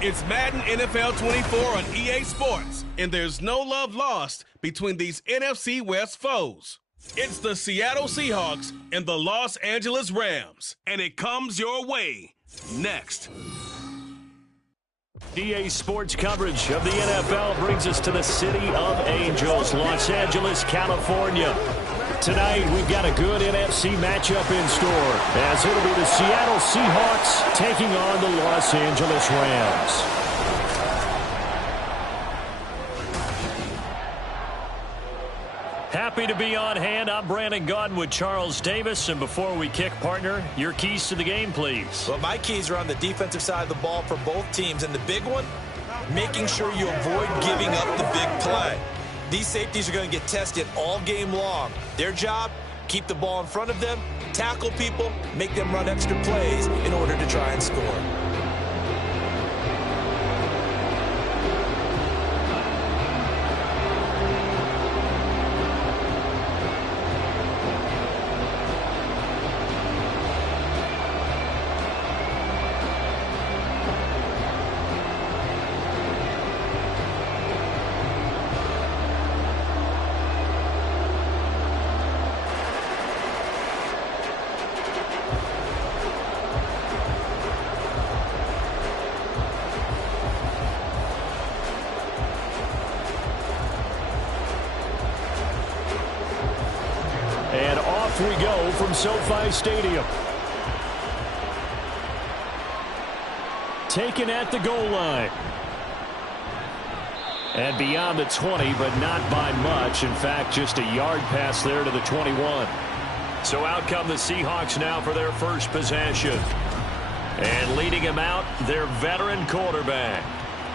It's Madden NFL 24 on EA Sports, and there's no love lost between these NFC West foes. It's the Seattle Seahawks and the Los Angeles Rams, and it comes your way next. EA Sports coverage of the NFL brings us to the City of Angels, Los Angeles, California. Tonight, we've got a good NFC matchup in store, as it'll be the Seattle Seahawks taking on the Los Angeles Rams. Happy to be on hand. I'm Brandon Gaudin with Charles Davis. And before we kick, partner, your keys to the game, please. Well, my keys are on the defensive side of the ball for both teams. And the big one, making sure you avoid giving up the big play. These safeties are going to get tested all game long. Their job, keep the ball in front of them, tackle people, make them run extra plays in order to try and score. And off we go from SoFi Stadium. Taken at the goal line. And beyond the 20, but not by much. In fact, just a yard pass there to the 21. So out come the Seahawks now for their first possession. And leading him out, their veteran quarterback.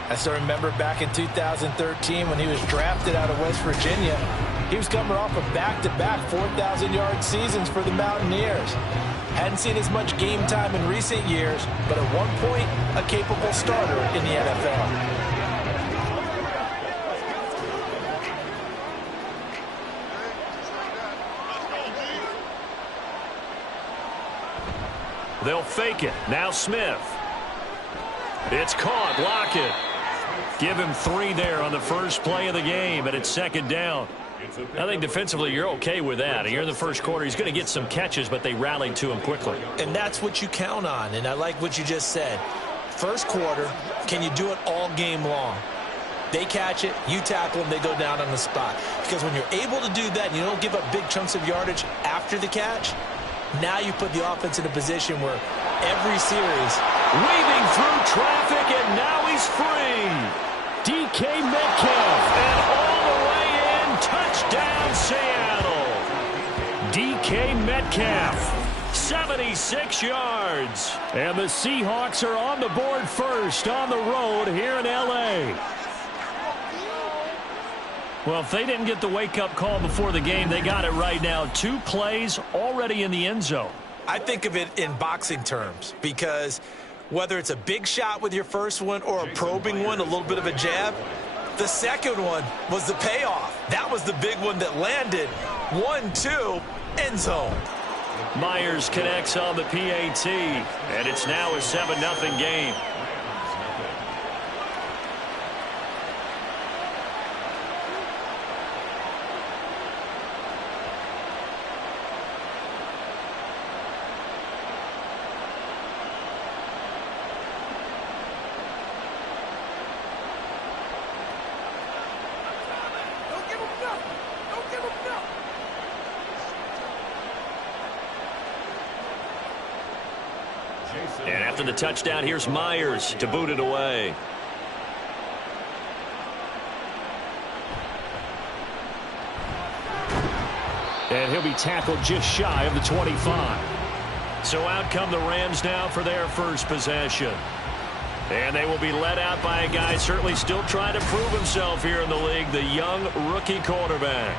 I still remember back in 2013 when he was drafted out of West Virginia. He was coming off of back-to-back 4,000-yard seasons for the Mountaineers. Hadn't seen as much game time in recent years, but at one point, a capable starter in the NFL. They'll fake it. Now Smith. It's caught. Lockett. Give him 3 there on the first play of the game, and it's second down. I think defensively you're okay with that. You're in the first quarter. He's going to get some catches, but they rallied to him quickly. And that's what you count on, and I like what you just said. First quarter, can you do it all game long? They catch it, you tackle them, they go down on the spot. Because when you're able to do that and you don't give up big chunks of yardage after the catch, now you put the offense in a position where every series, weaving through traffic, and now he's free. DK Metcalf, and all the way in, touchdown Seattle. DK Metcalf, 76 yards. And the Seahawks are on the board first on the road here in L.A. Well, if they didn't get the wake-up call before the game, they got it right now. 2 plays already in the end zone. I think of it in boxing terms because whether it's a big shot with your first one or a probing one, a little bit of a jab, the second one was the payoff. That was the big one that landed. 1-2, end zone. Myers connects on the PAT, and it's now a 7-0 game. And after the touchdown, here's Myers to boot it away. And he'll be tackled just shy of the 25. So out come the Rams now for their first possession. And they will be led out by a guy certainly still trying to prove himself here in the league, the young rookie quarterback.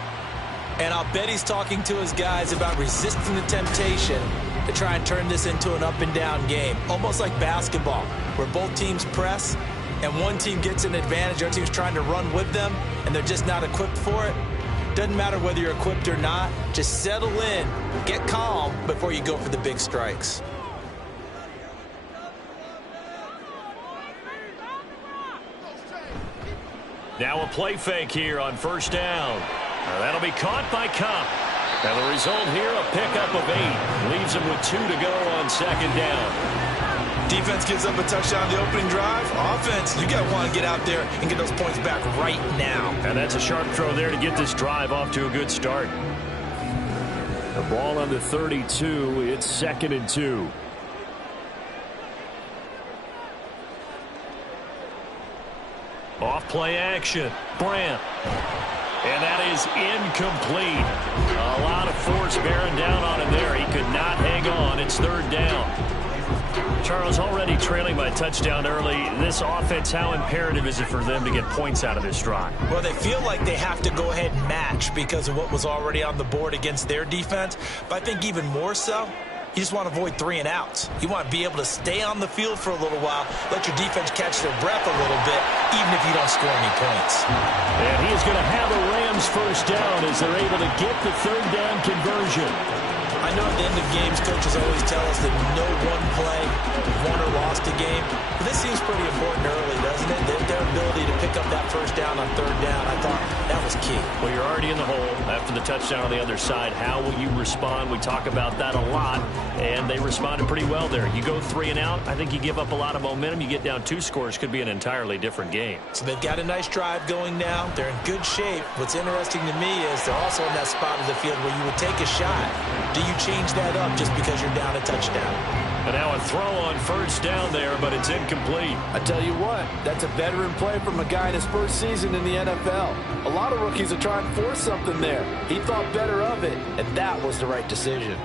And I'll bet he's talking to his guys about resisting the temptation to try and turn this into an up-and-down game, almost like basketball, where both teams press and one team gets an advantage, the other team's trying to run with them, and they're just not equipped for it. Doesn't matter whether you're equipped or not. Just settle in, get calm before you go for the big strikes. Now a play fake here on first down. Now that'll be caught by Cup. And the result here, a pickup of 8. Leaves him with 2 to go on second down. Defense gives up a touchdown the opening drive. Offense, you got to want to get out there and get those points back right now. And that's a sharp throw there to get this drive off to a good start. The ball on the 32. It's 2nd and 2. Off play action. Brandt. And that is incomplete. A lot of force bearing down on him there. He could not hang on. It's 3rd down. Charles, already trailing by touchdown early. This offense, how imperative is it for them to get points out of this drive? Well, they feel like they have to go ahead and match because of what was already on the board against their defense. But I think even more so, you just want to avoid 3 and outs. You want to be able to stay on the field for a little while, let your defense catch their breath a little bit, even if you don't score any points. And he is going to have a Rams first down as they're able to get the 3rd down conversion. I know at the end of games, coaches always tell us that no one play won or lost a game. But this seems pretty important early, doesn't it? Their ability to pick up that first down on 3rd down, I thought that was key. Well, you're already in the hole after the touchdown on the other side. How will you respond? We talk about that a lot, and they responded pretty well there. You go 3 and out, I think you give up a lot of momentum. You get down 2 scores, could be an entirely different game. So they've got a nice drive going now. They're in good shape. What's interesting to me is they're also in that spot of the field where you would take a shot. Do you change that up just because you're down a touchdown? And now a throw on first down there, but it's incomplete. I tell you what, that's a veteran play from a guy in his first season in the NFL. A lot of rookies are trying to force something there. He thought better of it, and that was the right decision.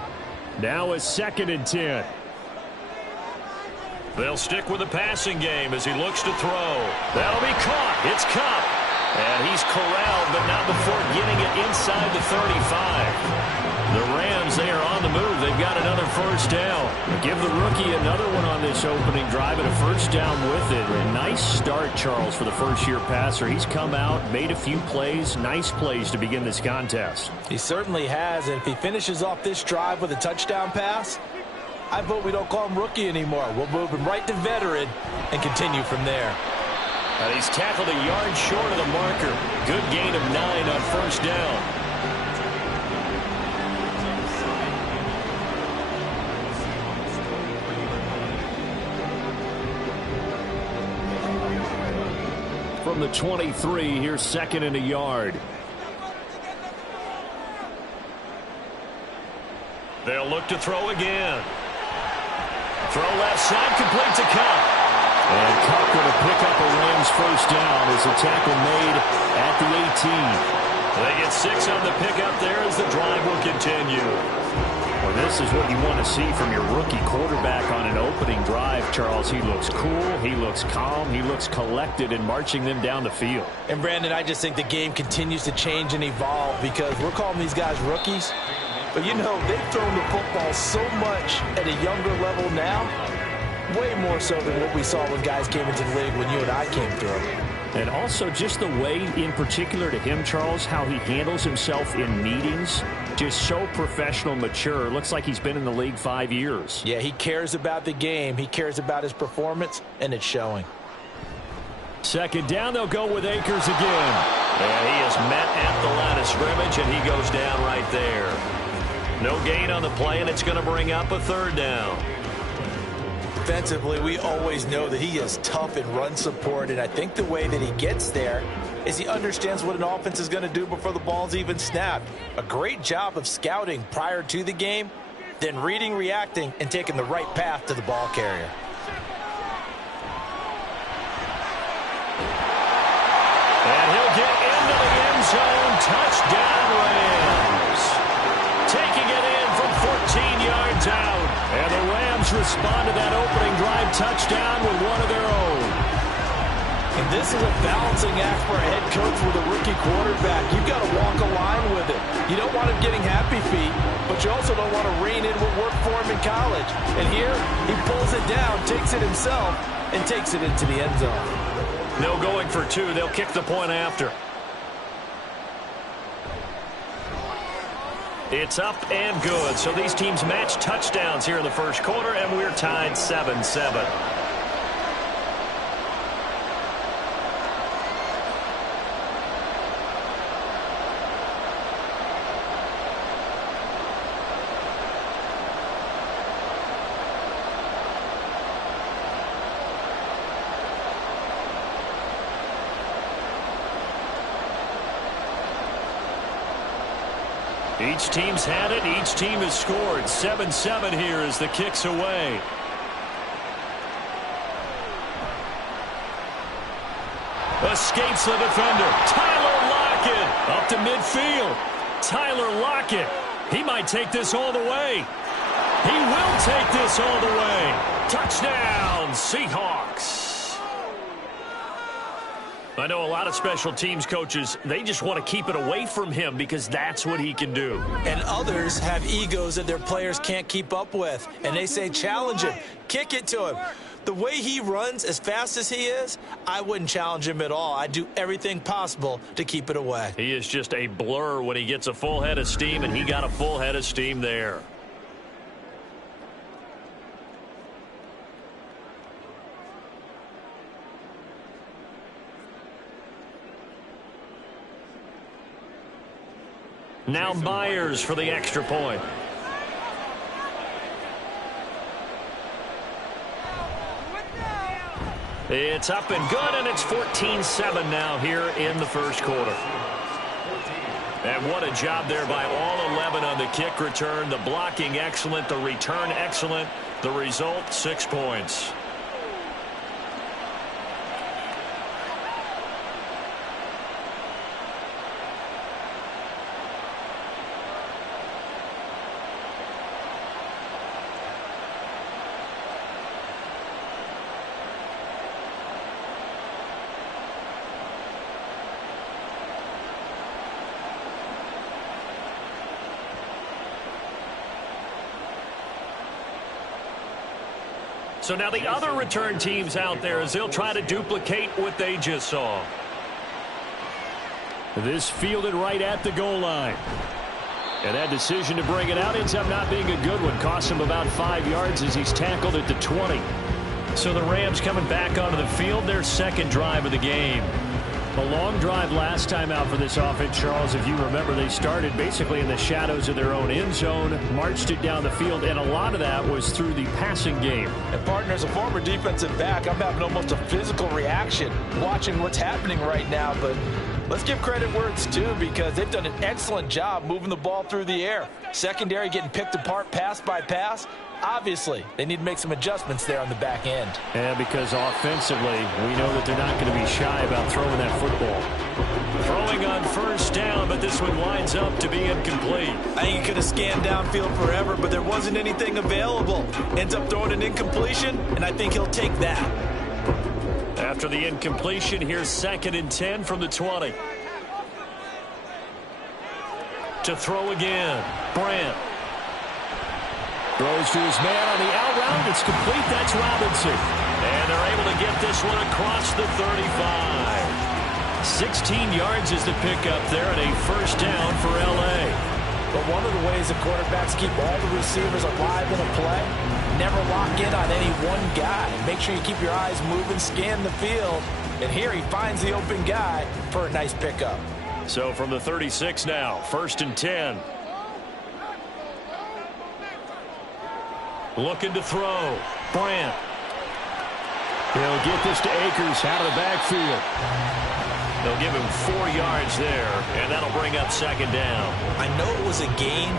Now a 2nd and 10. They'll stick with the passing game as he looks to throw. That'll be caught. It's Cup. And he's corralled, but not before getting it inside the 35. The Rams, they are on the move. They've got another first down. Give the rookie another one on this opening drive and a first down with it. A nice start, Charles, for the first-year passer. He's come out, made a few plays, nice plays to begin this contest. He certainly has, and if he finishes off this drive with a touchdown pass, I vote we don't call him rookie anymore. We'll move him right to veteran and continue from there. And he's tackled a yard short of the marker. Good gain of 9 on first down. From the 23, here's 2nd and a yard. They'll look to throw again. Throw left side, complete to Cup. And Cup going to pick up a Rams first down as a tackle made at the 18. They get 6 on the pickup there as the drive will continue. Well, this is what you want to see from your rookie quarterback on an opening drive, Charles. He looks cool, he looks calm, he looks collected in marching them down the field. And, Brandon, I just think the game continues to change and evolve because we're calling these guys rookies. But, you know, they've thrown the football so much at a younger level now, way more so than what we saw when guys came into the league when you and I came through. And also just the way, in particular to him, Charles, how he handles himself in meetings. Just so professional, mature. Looks like he's been in the league 5 years. Yeah, he cares about the game. He cares about his performance, and it's showing. 2nd down, they'll go with Akers again. And he is met at the line of scrimmage, and he goes down right there. No gain on the play, and it's going to bring up a 3rd down. Defensively, we always know that he is tough in run support, and I think the way that he gets there is he understands what an offense is going to do before the ball's even snapped. A great job of scouting prior to the game, then reading, reacting, and taking the right path to the ball carrier. And he'll get into the end zone. Touchdown, Rams. Taking it in from 14 yards out. And the Rams respond to that opening drive touchdown with one of their own. And this is a balancing act for a head coach with a rookie quarterback. You've got to walk a line with it. You don't want him getting happy feet, but you also don't want to rein in what worked for him in college. And here, he pulls it down, takes it himself, and takes it into the end zone. No going for 2. They'll kick the point after. It's up and good. So these teams match touchdowns here in the first quarter, and we're tied 7-7. Each team's had it. Each team has scored. 7-7 here as the kick's away. Escapes the defender. Tyler Lockett up to midfield. Tyler Lockett. He might take this all the way. He will take this all the way. Touchdown, Seahawks. I know a lot of special teams coaches, they just want to keep it away from him because that's what he can do. And others have egos that their players can't keep up with. And they say, challenge him. Kick it to him. The way he runs, as fast as he is, I wouldn't challenge him at all. I'd do everything possible to keep it away. He is just a blur when he gets a full head of steam, and he got a full head of steam there. Now Myers for the extra point. It's up and good, and it's 14-7 now here in the first quarter. And what a job there by all 11 on the kick return. The blocking excellent, the return excellent. The result, 6 points. So now the other return teams out there as they'll try to duplicate what they just saw. This fielded right at the goal line. And that decision to bring it out ends up not being a good one. Cost him about 5 yards as he's tackled at the 20. So the Rams coming back onto the field, their second drive of the game. A long drive last time out for this offense, Charles. If you remember, they started basically in the shadows of their own end zone, marched it down the field, and a lot of that was through the passing game. And, partner, as a former defensive back, I'm having almost a physical reaction watching what's happening right now. But let's give credit where it's due because they've done an excellent job moving the ball through the air. Secondary getting picked apart pass by pass. Obviously, they need to make some adjustments there on the back end. Yeah, because offensively, we know that they're not going to be shy about throwing that football. Throwing on first down, but this one winds up to be incomplete. I think he could have scanned downfield forever, but there wasn't anything available. Ends up throwing an incompletion, and I think he'll take that. After the incompletion, here's 2nd and 10 from the 20. To throw again, Brandt. Throws to his man on the out route. It's complete. That's Robinson. And they're able to get this one across the 35. 16 yards is the pickup there and a first down for L.A. But one of the ways the quarterbacks keep all the receivers alive in a play, never lock in on any one guy. Make sure you keep your eyes moving, scan the field. And here he finds the open guy for a nice pickup. So from the 36 now, 1st and 10. Looking to throw. Brandt. He'll get this to Akers out of the backfield. They'll give him 4 yards there, and that'll bring up 2nd down. I know it was a gain,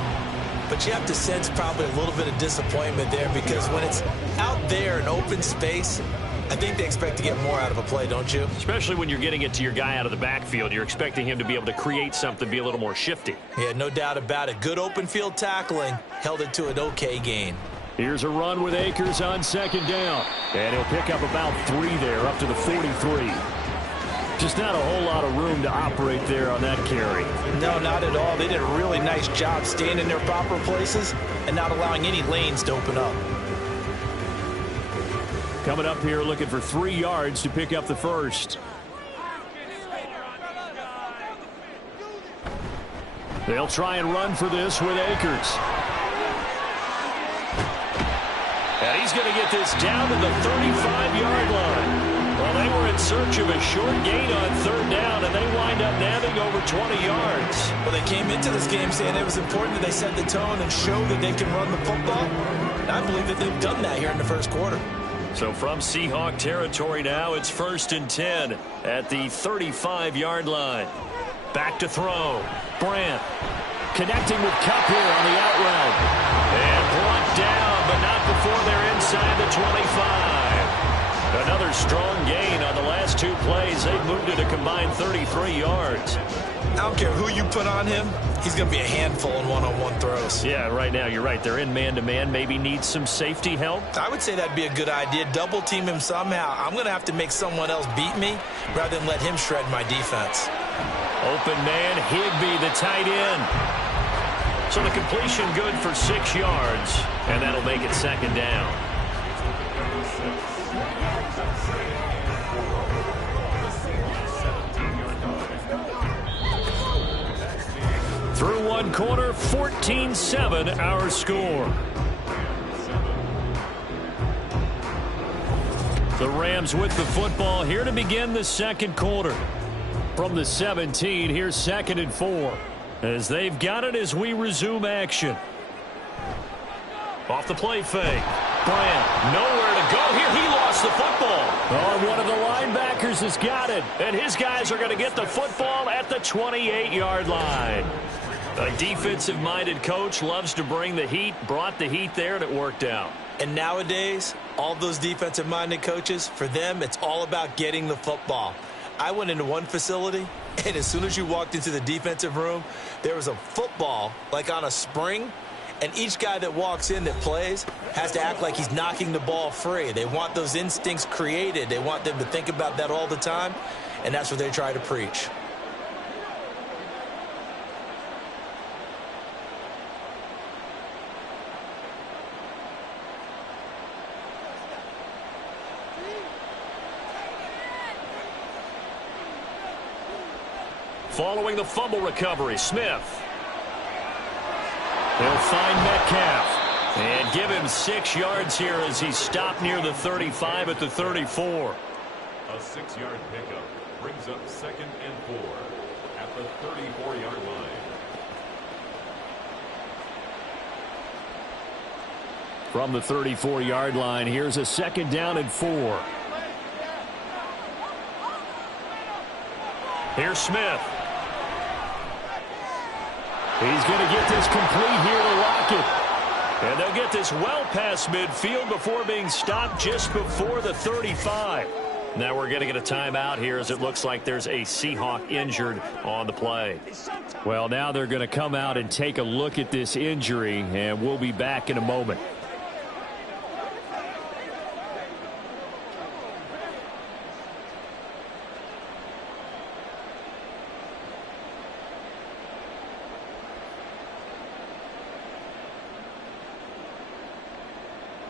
but you have to sense probably a little bit of disappointment there because when it's out there in open space, I think they expect to get more out of a play, don't you? Especially when you're getting it to your guy out of the backfield. You're expecting him to be able to create something, be a little more shifty. Yeah, no doubt about it. Good open field tackling held it to an okay gain. Here's a run with Akers on 2nd down. And he'll pick up about 3 there, up to the 43. Just not a whole lot of room to operate there on that carry. No, not at all. They did a really nice job staying in their proper places and not allowing any lanes to open up. Coming up here looking for 3 yards to pick up the first. They'll try and run for this with Akers. And he's going to get this down to the 35-yard line. Well, they were in search of a short gain on 3rd down, and they wind up nabbing over 20 yards. Well, they came into this game saying it was important that they set the tone and show that they can run the football. And I believe that they've done that here in the first quarter. So from Seahawk territory now, it's 1st and 10 at the 35-yard line. Back to throw. Brandt connecting with Cup here on the out route. And brought down, but not before they're inside the 25. Another strong gain on the last two plays. They've moved it a combined 33 yards. I don't care who you put on him. He's going to be a handful in one-on-one throws. Yeah, right now you're right. They're in man-to-man. Maybe need some safety help. I would say that'd be a good idea. Double team him somehow. I'm going to have to make someone else beat me rather than let him shred my defense. Open man, Higbee, the tight end. So the completion good for 6 yards, and that'll make it second down. Through one quarter, 14-7 our score. The Rams with the football here to begin the second quarter. From the 17, here's 2nd and 4. As they've got it as we resume action. Off the play fake. Bryant, nowhere to go here. He lost the football. Oh, one of the linebackers has got it. And his guys are going to get the football at the 28-yard line. A defensive-minded coach loves to bring the heat, brought the heat there, and it worked out. And nowadays, all those defensive-minded coaches, for them, it's all about getting the football. I went into one facility, and as soon as you walked into the defensive room, there was a football, like on a spring, and each guy that walks in that plays has to act like he's knocking the ball free. They want those instincts created. They want them to think about that all the time, and that's what they try to preach. Following the fumble recovery, Smith. They'll find Metcalf and give him 6 yards here as he's stopped near the 35 at the 34. A 6-yard pickup brings up 2nd and 4 at the 34-yard line. From the 34-yard line, here's a 2nd down and 4. Here's Smith. He's going to get this complete here to Lockett. And they'll get this well past midfield before being stopped just before the 35. Now we're going to get a timeout here as it looks like there's a Seahawk injured on the play. Well, now they're going to come out and take a look at this injury, and we'll be back in a moment.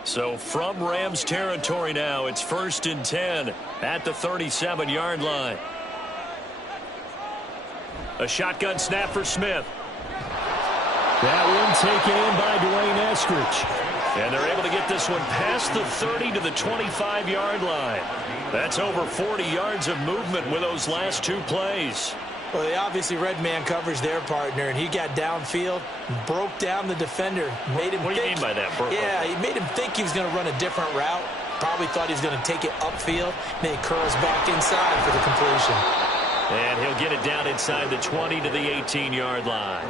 So from Rams territory now, it's 1st and 10 at the 37-yard line. A shotgun snap for Smith. That one taken in by Dwayne Eskridge. And they're able to get this one past the 30 to the 25-yard line. That's over 40 yards of movement with those last two plays. Well, they obviously read man coverage their partner, and he got downfield, broke down the defender, made him What do you mean by that, bro? Yeah, he made him think he was going to run a different route. Probably thought he was going to take it upfield. Then he curls back inside for the completion. And he'll get it down inside the 20 to the 18-yard line.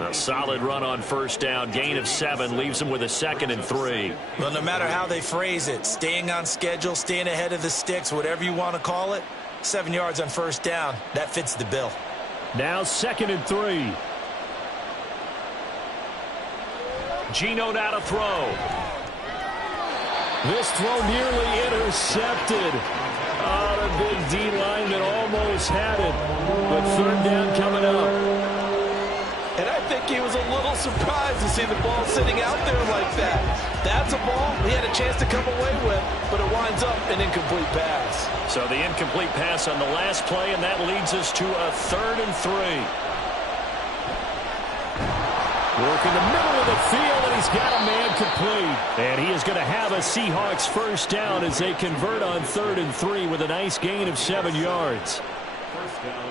A solid run on 1st down. Gain of 7 leaves him with a 2nd and 3. Well, no matter how they phrase it, staying on schedule, staying ahead of the sticks, whatever you want to call it, 7 yards on 1st down. That fits the bill. Now 2nd and 3. Geno now to throw. This throw nearly intercepted. Oh, the big D-line that almost had it. But 3rd down coming up. And I think he was a little surprised to see the ball sitting out there like that. That's a ball he had a chance to come away with, but it winds up an incomplete pass. So the incomplete pass on the last play, and that leads us to a 3rd and 3. Work in the middle of the field, and he's got a man complete. And he is going to have a Seahawks 1st down as they convert on 3rd and 3 with a nice gain of 7 yards.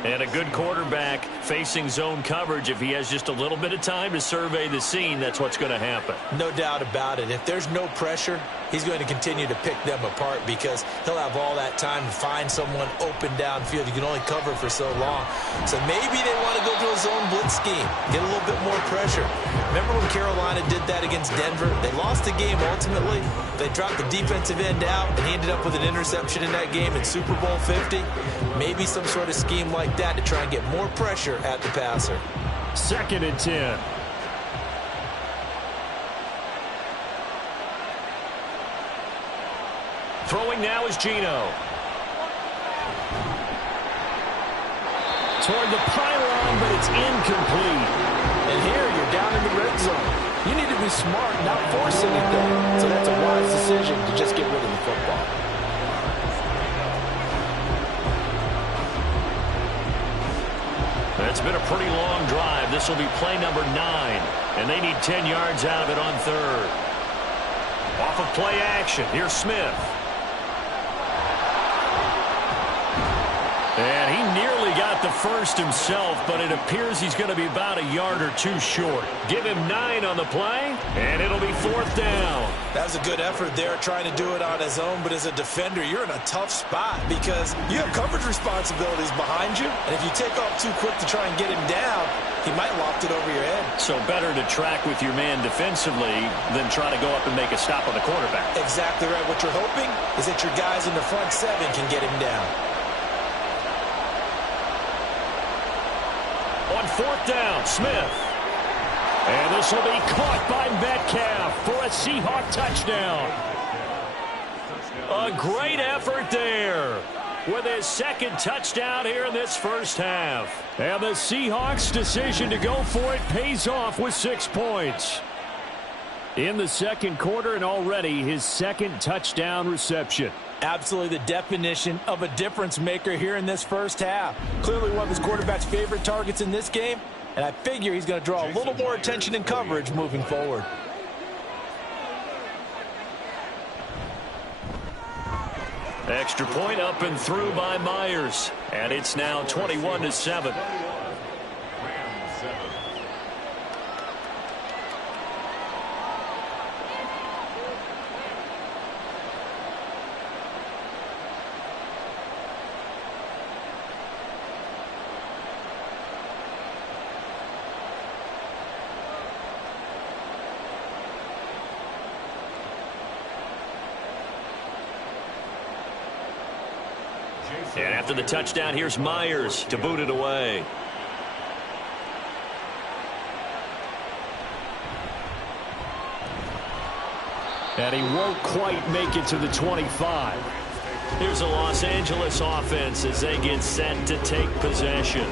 And a good quarterback facing zone coverage, if he has just a little bit of time to survey the scene, that's what's going to happen. No doubt about it. If there's no pressure, he's going to continue to pick them apart because he'll have all that time to find someone open downfield. You can only cover for so long. So maybe they want to go to a zone blitz scheme, get a little bit more pressure. Remember when Carolina did that against Denver? They lost the game ultimately. They dropped the defensive end out, and he ended up with an interception in that game in Super Bowl 50. Maybe some sort of scheme like that to try and get more pressure at the passer. 2nd and 10. Throwing now is Geno. Toward the pylon, but it's incomplete. And here you're down in the red zone. You need to be smart, not force anything. So that's a wise decision to just get rid of the football. It's been a pretty long drive. This will be play number 9. And they need 10 yards out of it on 3rd. Off of play action. Here's Smith. And he nearly got the first himself, but it appears he's going to be about a yard or 2 short. Give him 9 on the play, and it'll be 4th down. That was a good effort there trying to do it on his own, but as a defender, you're in a tough spot because you have coverage responsibilities behind you, and if you take off too quick to try and get him down, he might loft it over your head. So better to track with your man defensively than try to go up and make a stop on the quarterback. Exactly right. What you're hoping is that your guys in the front 7 can get him down. On 4th down, Smith. And this will be caught by Metcalf for a Seahawk touchdown. A great effort there with his 2nd touchdown here in this first half. And the Seahawks' decision to go for it pays off with 6 points. In the 2nd quarter, and already his 2nd touchdown reception. Absolutely the definition of a difference maker here in this first half. Clearly one of his quarterback's favorite targets in this game, and I figure he's going to draw a little more attention and coverage moving forward. Extra point up and through by Myers, and it's now 21-7. And after the touchdown, here's Myers to boot it away. And he won't quite make it to the 25. Here's the Los Angeles offense as they get set to take possession.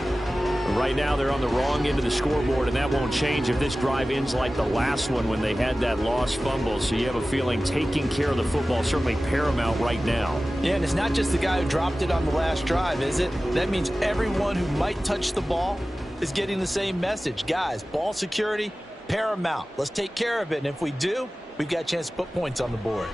Right now they're on the wrong end of the scoreboard, and that won't change if this drive ends like the last one when they had that lost fumble. So you have a feeling taking care of the football is certainly paramount right now. Yeah, and it's not just the guy who dropped it on the last drive, is it? That means everyone who might touch the ball is getting the same message. Guys, ball security, paramount. Let's take care of it, and if we do, we've got a chance to put points on the board.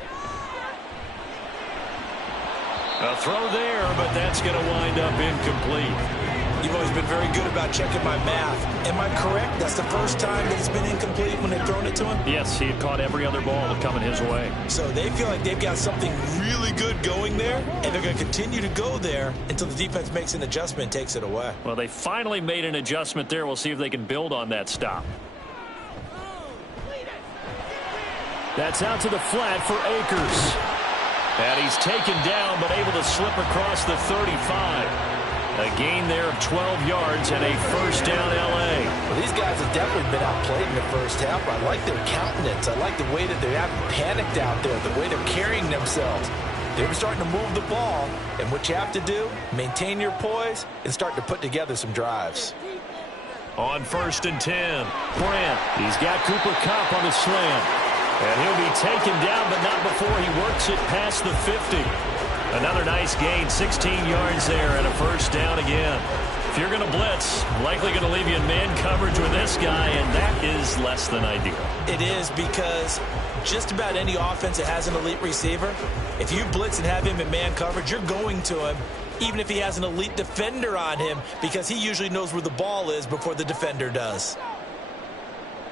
A throw there, but that's going to wind up incomplete. You've always been very good about checking my math. Am I correct? That's the first time that it's been incomplete when they've thrown it to him? Yes, he had caught every other ball coming his way. So they feel like they've got something really good going there, and they're going to continue to go there until the defense makes an adjustment and takes it away. Well, they finally made an adjustment there. We'll see if they can build on that stop. That's out to the flat for Akers. And he's taken down, but able to slip across the 35. A gain there of 12 yards and a first down L.A. Well, these guys have definitely been outplayed in the first half. I like their countenance. I like the way that they haven't panicked out there, the way they're carrying themselves. They're starting to move the ball, and what you have to do, maintain your poise and start to put together some drives. On 1st and 10, Brant. He's got Cooper Kupp on the slant. And he'll be taken down, but not before he works it past the 50. Another nice gain, 16 yards there, and a first down again. If you're going to blitz, likely going to leave you in man coverage with this guy, and that is less than ideal. It is, because just about any offense that has an elite receiver, if you blitz and have him in man coverage, you're going to him even if he has an elite defender on him, because he usually knows where the ball is before the defender does.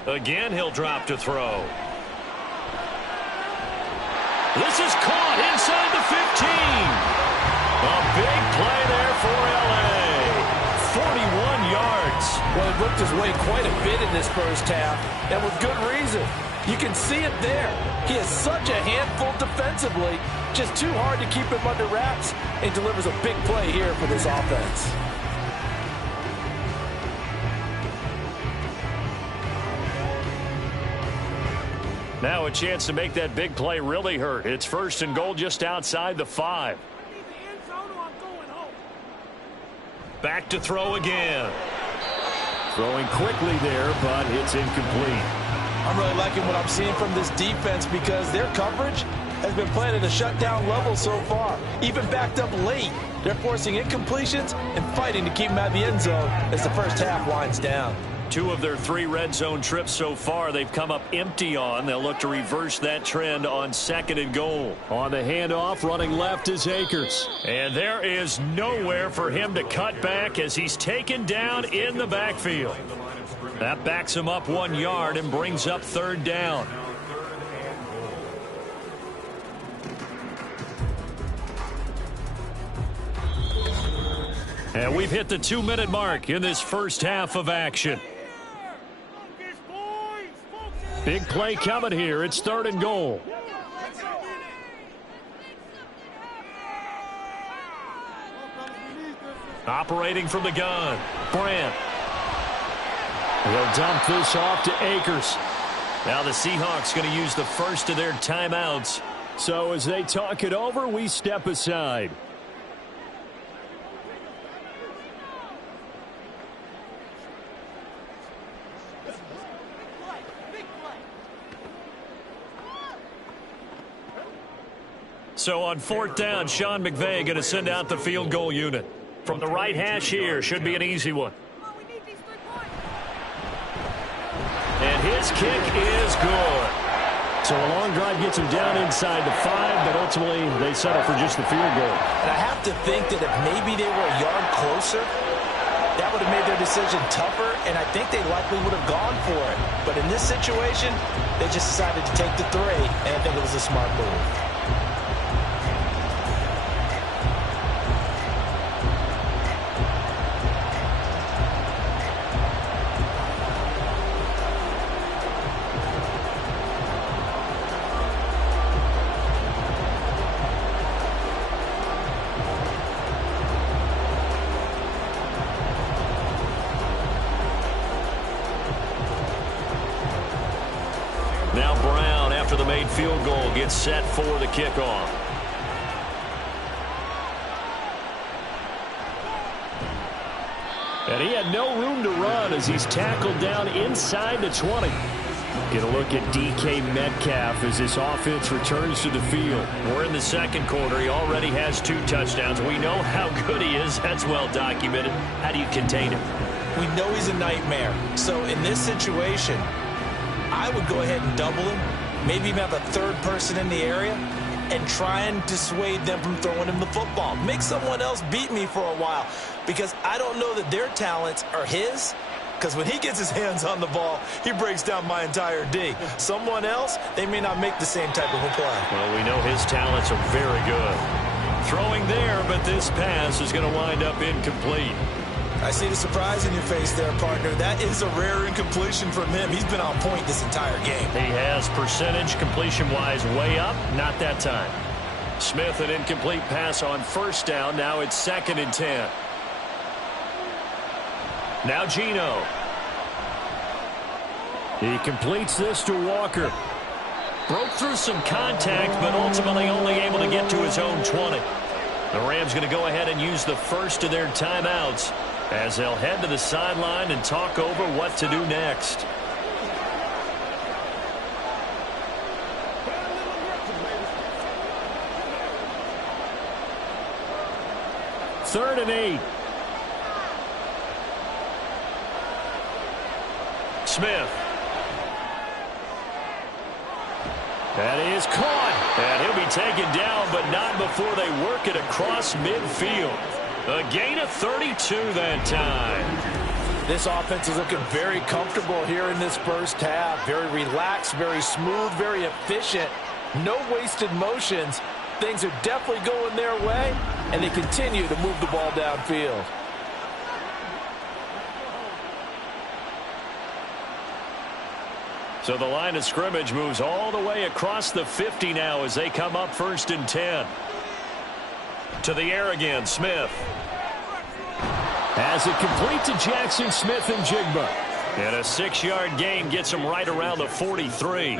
Again, he'll drop to throw. This is caught inside the 15. A big play there for L.A. 41 yards. Well, he worked his way quite a bit in this first half, and with good reason. You can see it there. He is such a handful defensively, just too hard to keep him under wraps, and delivers a big play here for this offense. Now a chance to make that big play really hurt. It's 1st and goal just outside the 5. Back to throw again. Throwing quickly there, but it's incomplete. I'm really liking what I'm seeing from this defense because their coverage has been playing at a shutdown level so far. Even backed up late, they're forcing incompletions and fighting to keep them out of the end zone as the first half winds down. 2 of their 3 red zone trips so far they've come up empty on. They'll look to reverse that trend on 2nd and goal. On the handoff, running left is Akers. And there is nowhere for him to cut back as he's taken down in the backfield. That backs him up 1 yard and brings up 3rd down. And we've hit the 2-minute mark in this first half of action. Big play coming here. It's 3rd and goal. Operating from the gun, Brandt. They'll dump this off to Akers. Now the Seahawks going to use the first of their timeouts. So as they talk it over, we step aside. So on 4th down, Sean McVay going to send out the field goal unit. From the right hash here, should be an easy one. And his kick is good. So a long drive gets him down inside the 5, but ultimately they settle for just the field goal. And I have to think that if maybe they were a yard closer, that would have made their decision tougher, and I think they likely would have gone for it. But in this situation, they just decided to take the 3, and I think it was a smart move. Now Brown, after the made field goal, gets set for the kickoff. And he had no room to run as he's tackled down inside the 20. Get a look at DK Metcalf as this offense returns to the field. We're in the 2nd quarter. He already has 2 touchdowns. We know how good he is. That's well documented. How do you contain him? We know he's a nightmare. So in this situation, I would go ahead and double him, maybe even have a 3rd person in the area, and try and dissuade them from throwing him the football. Make someone else beat me for a while, because I don't know that their talents are his, because when he gets his hands on the ball, he breaks down my entire D. Someone else, they may not make the same type of a play. Well, we know his talents are very good. Throwing there, but this pass is going to wind up incomplete. I see the surprise in your face there, partner. That is a rare incompletion from him. He's been on point this entire game. He has percentage completion-wise way up. Not that time. Smith, an incomplete pass on 1st down. Now it's 2nd and 10. Now Geno. He completes this to Walker. Broke through some contact, but ultimately only able to get to his own 20. The Rams going to go ahead and use the first of their timeouts as they'll head to the sideline and talk over what to do next. Third and 8. Smith. That is caught. And he'll be taken down, but not before they work it across midfield. A gain of 32 that time. This offense is looking very comfortable here in this first half. Very relaxed, very smooth, very efficient. No wasted motions. Things are definitely going their way, and they continue to move the ball downfield. So the line of scrimmage moves all the way across the 50 now as they come up 1st and 10. To the air again, Smith. Has it complete to Jackson Smith and Jigba. And a 6-yard gain gets him right around the 43.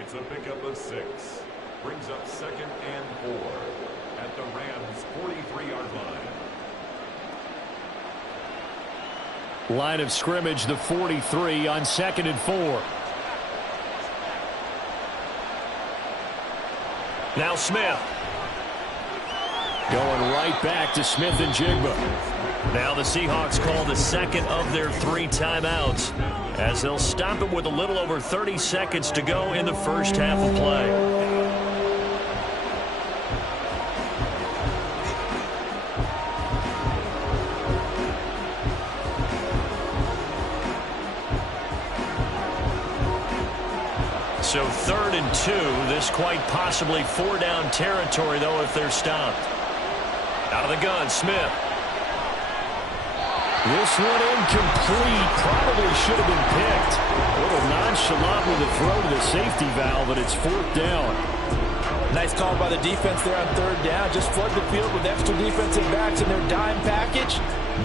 It's a pickup of 6. Brings up 2nd and 4 at the Rams' 43-yard line. Line of scrimmage, the 43 on 2nd and 4. Now Smith. Going right back to Smith and Jigba. Now the Seahawks call the second of their 3 timeouts as they'll stop it with a little over 30 seconds to go in the first half of play. So 3rd and 2. This quite possibly 4-down territory, though, if they're stopped. Out of the gun, Smith. This one incomplete. Probably should have been picked. A little nonchalant with the throw to the safety valve, but it's 4th down. Nice call by the defense there on 3rd down. Just flood the field with extra defensive backs in their dime package.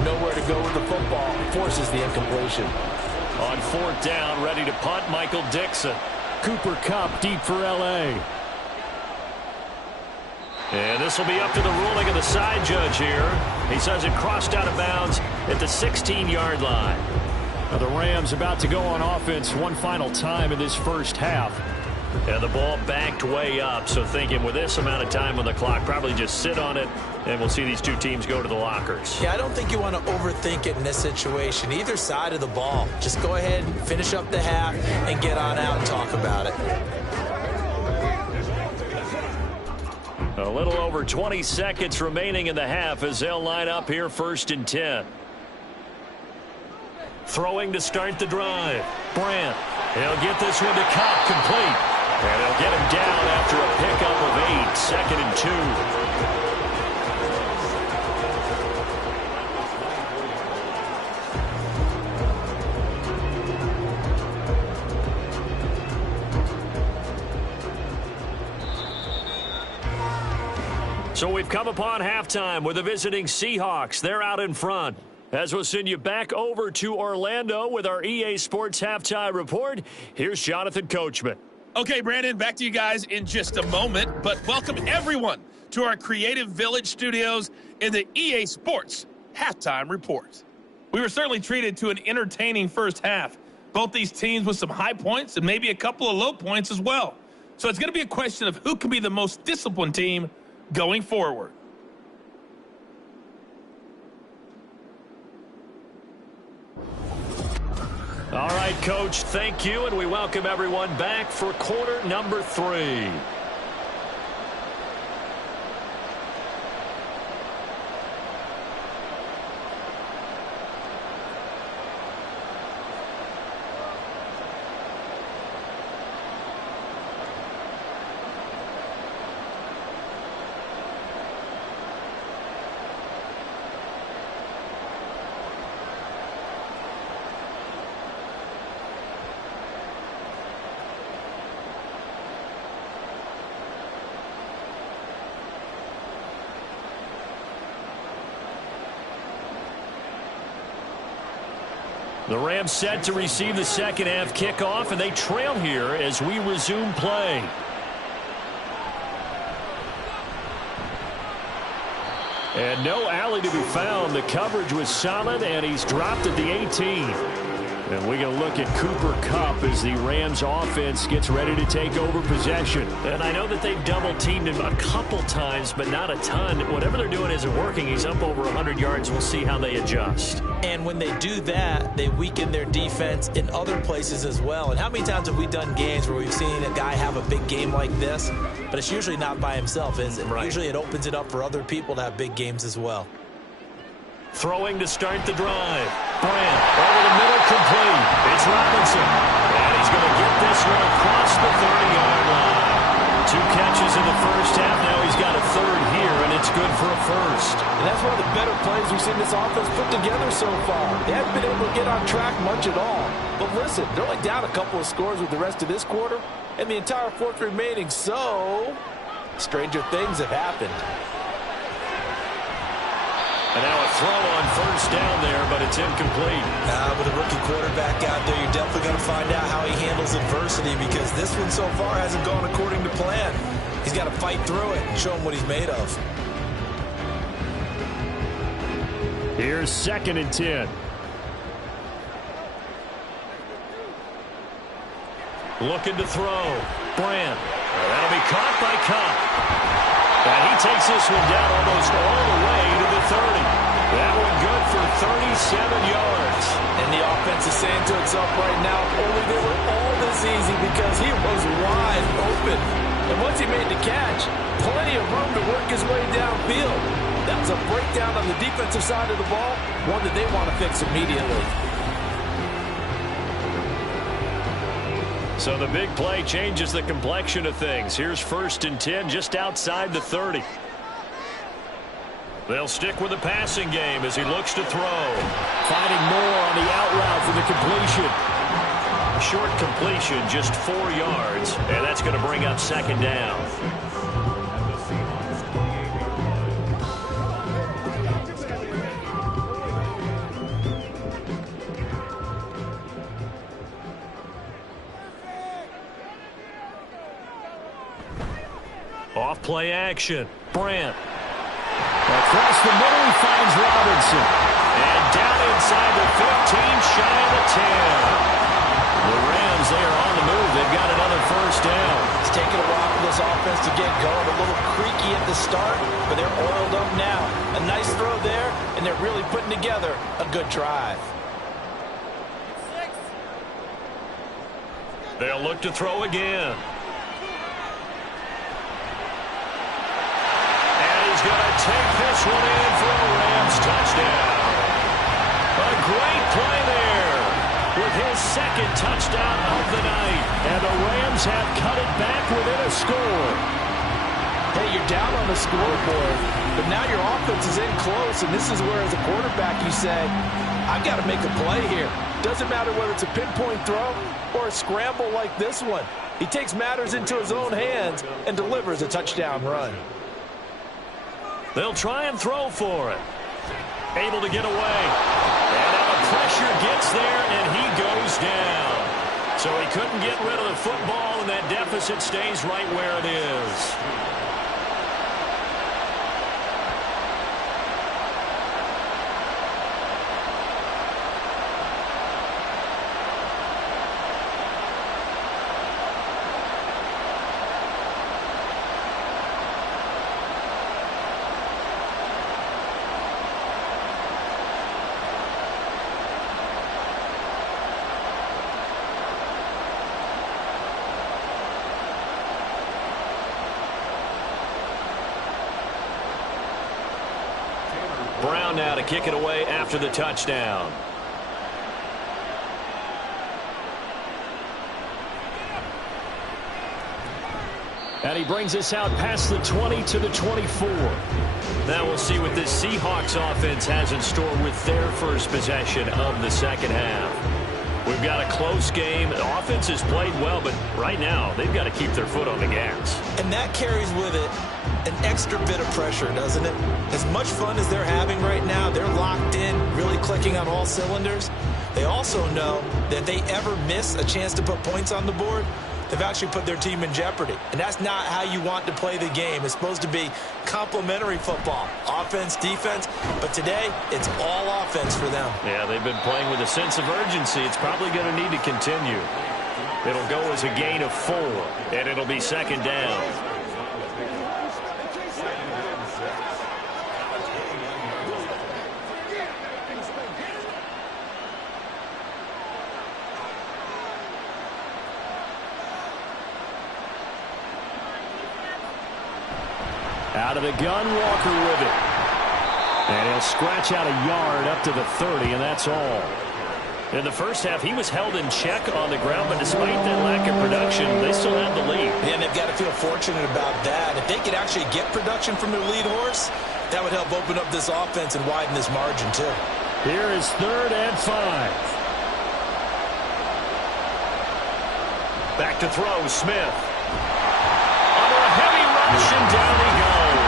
Nowhere to go with the football. Forces the incompletion. On 4th down, ready to punt, Michael Dixon. Cooper Kupp deep for L.A. And this will be up to the ruling of the side judge here. He says it crossed out of bounds at the 16-yard line. Now the Rams about to go on offense one final time in this first half. And the ball backed way up, so thinking with this amount of time on the clock, probably just sit on it, and we'll see these two teams go to the lockers. Yeah, I don't think you want to overthink it in this situation. Either side of the ball. Just go ahead and finish up the half and get on out and talk about it. A little over 20 seconds remaining in the half as they'll line up here 1st and 10. Throwing to start the drive. Brandt. He'll get this one to Kupp, complete. And he'll get him down after a pickup of 8. 2nd and 2. So we've come upon halftime with the visiting Seahawks. They're out in front. As we'll send you back over to Orlando with our EA Sports Halftime Report, here's Jonathan Coachman. Okay, Brandon, back to you guys in just a moment, but welcome everyone to our Creative Village studios in the EA Sports Halftime Report. We were certainly treated to an entertaining first half. Both these teams with some high points and maybe a couple of low points as well. So it's going to be a question of who can be the most disciplined team going forward. All right, Coach, thank you, and we welcome everyone back for quarter number 3. The Rams set to receive the second half kickoff, and they trail here as we resume play. And no alley to be found. The coverage was solid, and he's dropped at the 18. And we're going to look at Cooper Kupp as the Rams offense gets ready to take over possession. And I know that they've double-teamed him a couple times, but not a ton. Whatever they're doing isn't working. He's up over 100 yards. We'll see how they adjust. And when they do that, they weaken their defense in other places as well. And how many times have we done games where we've seen a guy have a big game like this, but it's usually not by himself, is it? Right. Usually it opens it up for other people to have big games as well. Throwing to start the drive. Bryant over the middle, complete. It's Robinson. And he's going to get this one across the 30-yard line. 2 catches in the first half. Now he's got a third here, and it's good for a first. And that's one of the better plays we've seen this offense put together so far. They haven't been able to get on track much at all. But listen, they're only down a couple of scores with the rest of this quarter, and the entire fourth remaining. So, stranger things have happened. And now a throw on first down there, but it's incomplete. With a rookie quarterback out there, you're definitely going to find out how he handles adversity, because this one so far hasn't gone according to plan. He's got to fight through it and show him what he's made of. Here's 2nd and 10. Looking to throw. Bryant. That'll be caught by Kupp. And he takes this one down almost all the way to the 30. That one good for 37 yards. And the offense is saying to itself right now, only they were all this easy, because he was wide open. And once he made the catch, plenty of room to work his way downfield. That was a breakdown on the defensive side of the ball, one that they want to fix immediately. So the big play changes the complexion of things. Here's 1st and 10 just outside the 30. They'll stick with the passing game as he looks to throw. Finding more on the out route for the completion. Short completion, just 4 yards, and that's going to bring up 2nd down. Off play action. Bryant. Across the middle, he finds Robinson. And down inside the 15, shy of the 10. The Rams, they are on the move. They've got another first down. It's taken a while for this offense to get going. A little creaky at the start, but they're oiled up now. A nice throw there, and they're really putting together a good drive. They'll look to throw again. He's going to take this one in for a Rams touchdown. A great play there with his 2nd touchdown of the night. And the Rams have cut it back within a score. Hey, you're down on the scoreboard, but now your offense is in close, and this is where, as a quarterback, you say, I've got to make a play here. Doesn't matter whether it's a pinpoint throw or a scramble like this one. He takes matters into his own hands and delivers a touchdown run. They'll try and throw for it. Able to get away. And now the pressure gets there, and he goes down. So he couldn't get rid of the football, and that deficit stays right where it is. Brown now to kick it away after the touchdown. And he brings us out past the 20 to the 24. Now we'll see what this Seahawks offense has in store with their first possession of the 2nd half. We've got a close game. The offense has played well, but right now they've got to keep their foot on the gas. And that carries with it an extra bit of pressure, doesn't it? As much fun as they're having right now, they're locked in, really clicking on all cylinders. They also know that if they ever miss a chance to put points on the board, they've actually put their team in jeopardy. And that's not how you want to play the game. It's supposed to be complementary football, offense, defense. But today, it's all offense for them. Yeah, they've been playing with a sense of urgency. It's probably going to need to continue. It'll go as a gain of 4, and it'll be second down. Out of the gun, Walker with it. And he'll scratch out a yard up to the 30, and that's all. In the first half, he was held in check on the ground, but despite that lack of production, they still have the lead. Yeah, and they've got to feel fortunate about that. If they could actually get production from their lead horse, that would help open up this offense and widen this margin, too. Here is 3rd and 5. Back to throw, Smith. Under a heavy rush, and down he goes.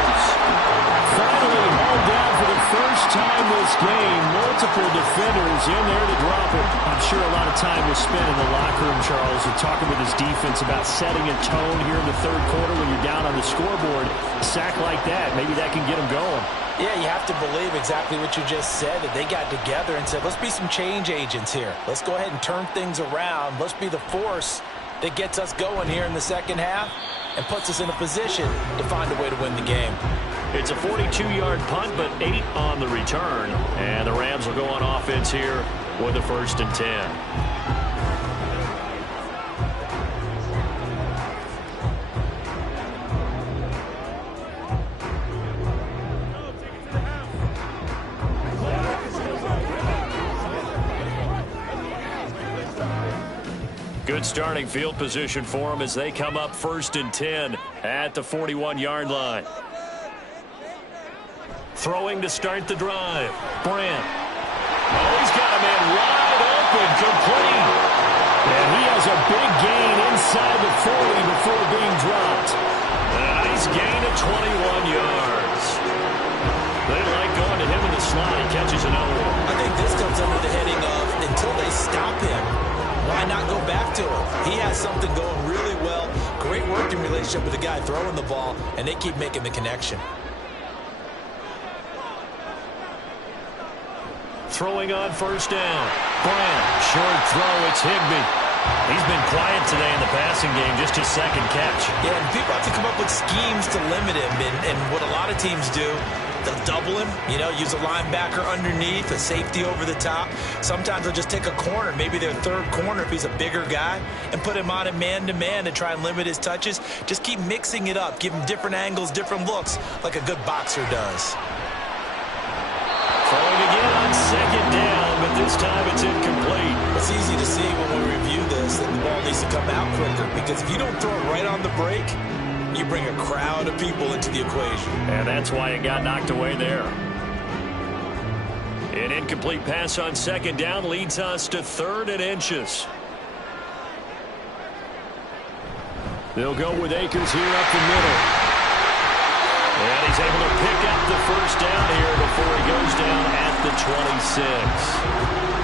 Finally hauled down for the first time this game. Multiple defenders in there to drop it. I'm sure a lot of time was spent in the locker room, Charles, and talking with his defense about setting a tone here in the 3rd quarter when you're down on the scoreboard. A sack like that, maybe that can get them going. Yeah, you have to believe exactly what you just said, that they got together and said, let's be some change agents here. Let's go ahead and turn things around. Let's be the force that gets us going here in the second half and puts us in a position to find a way to win the game. It's a 42-yard punt, but 8 on the return. And the Rams will go on offense here with a 1st and 10. Good starting field position for them as they come up 1st and 10 at the 41-yard line. Throwing to start the drive. Brandt. Oh, he's got a man wide open, complete. And he has a big gain inside the 40 before being dropped. A nice gain of 21 yards. They like going to him in the slot. He catches another one. I think this comes under the heading of until they stop him, why not go back to him? He has something going really well. Great working relationship with the guy throwing the ball, and they keep making the connection. Throwing on 1st down. Brandt, short throw, it's Higbee. He's been quiet today in the passing game, just his 2nd catch. Yeah, and people have to come up with schemes to limit him, and what a lot of teams do, they'll double him, use a linebacker underneath, a safety over the top. Sometimes they'll just take a corner, maybe their 3rd corner if he's a bigger guy, and put him on a man-to-man to try and limit his touches. Just keep mixing it up, give him different angles, different looks, like a good boxer does. Throwing again on 2nd down, but this time it's incomplete. It's easy to see when we review this that the ball needs to come out quicker, because if you don't throw it right on the break, you bring a crowd of people into the equation. And that's why it got knocked away there. An incomplete pass on 2nd down leads us to 3rd and inches. They'll go with Akers here up the middle. And he's able to pick up the 1st down here before he goes down at the 26.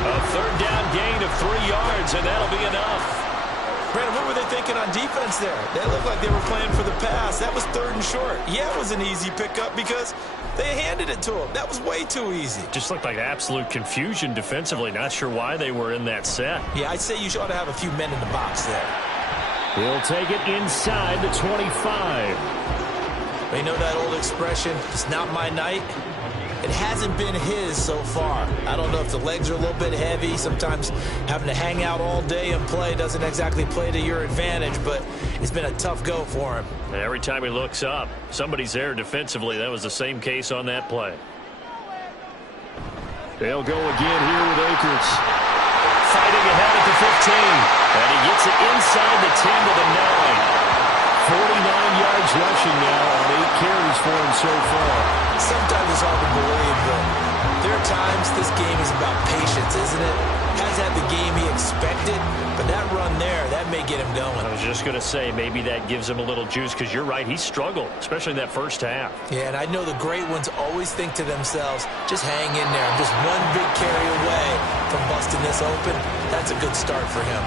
A 3rd down gain of 3 yards, and that'll be enough. Brandon, what were they thinking on defense there? They looked like they were playing for the pass. That was 3rd and short. Yeah, it was an easy pickup because they handed it to him. That was way too easy. Just looked like absolute confusion defensively. Not sure why they were in that set. Yeah, I'd say you ought to have a few men in the box there. He'll take it inside the 25. You know that old expression, it's not my night? It hasn't been his so far. I don't know if the legs are a little bit heavy. Sometimes having to hang out all day and play doesn't exactly play to your advantage, but it's been a tough go for him. And every time he looks up, somebody's there defensively. That was the same case on that play. They'll go again here with Akers. Fighting ahead at the 15. And he gets it inside the 10 to the 9. 49 yards rushing now on 8 carries for him so far. Sometimes it's hard to believe, but there are times this game is about patience, isn't it? Hasn't had the game he expected, but that run there, that may get him going. I was just going to say, maybe that gives him a little juice, because you're right, he struggled, especially in that first half. Yeah, and I know the great ones always think to themselves, just hang in there. I'm just one big carry away from busting this open. That's a good start for him.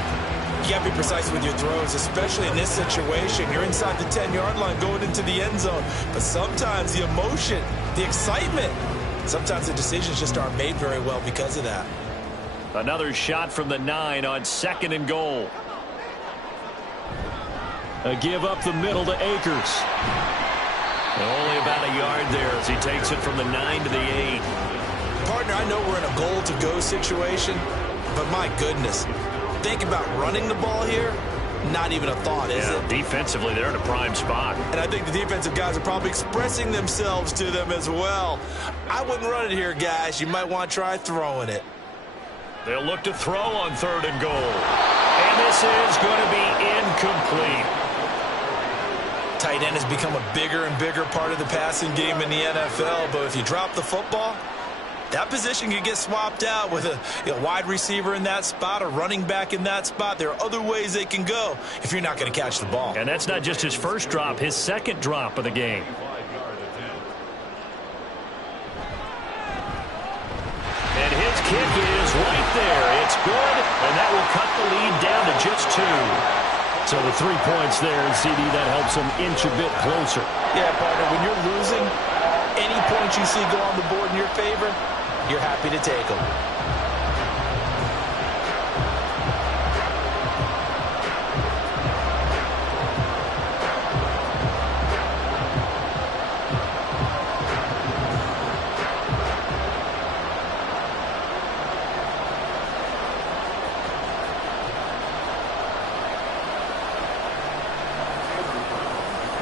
You got to be precise with your throws, especially in this situation. You're inside the 10-yard line going into the end zone. But sometimes the emotion, the excitement, sometimes the decisions just aren't made very well because of that. Another shot from the 9 on 2nd and goal. A give up the middle to Akers. Only about a yard there as he takes it from the 9 to the 8. Partner, I know we're in a goal-to-go situation, but my goodness, think about running the ball here. Not even a thought, is it? Defensively, they're in a prime spot. And I think the defensive guys are probably expressing themselves to them as well. I wouldn't run it here, guys. You might want to try throwing it. They'll look to throw on 3rd and goal. And this is going to be incomplete. Tight end has become a bigger and bigger part of the passing game in the NFL, but if you drop the football, that position can get swapped out with a wide receiver in that spot, a running back in that spot. There are other ways they can go if you're not going to catch the ball. And that's not just his first drop, his 2nd drop of the game. And his kick is right there. It's good, and that will cut the lead down to just 2. So the 3 points there, and CD, that helps them inch a bit closer. Yeah, partner, when you're losing, any points you see go on the board in your favor, you're happy to take them.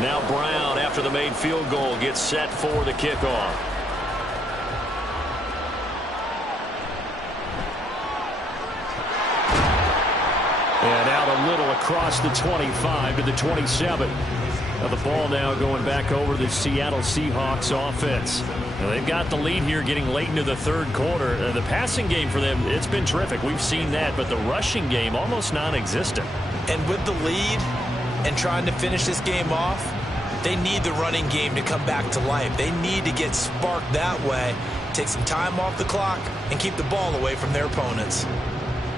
Now Brown, after the made field goal, gets set for the kickoff. And out a little across the 25 to the 27. Now the ball now going back over the Seattle Seahawks offense. Now they've got the lead here getting late into the 3rd quarter. The passing game for them, it's been terrific. We've seen that, but the rushing game almost non-existent. And with the lead and trying to finish this game off, they need the running game to come back to life. They need to get sparked that way, take some time off the clock, and keep the ball away from their opponents.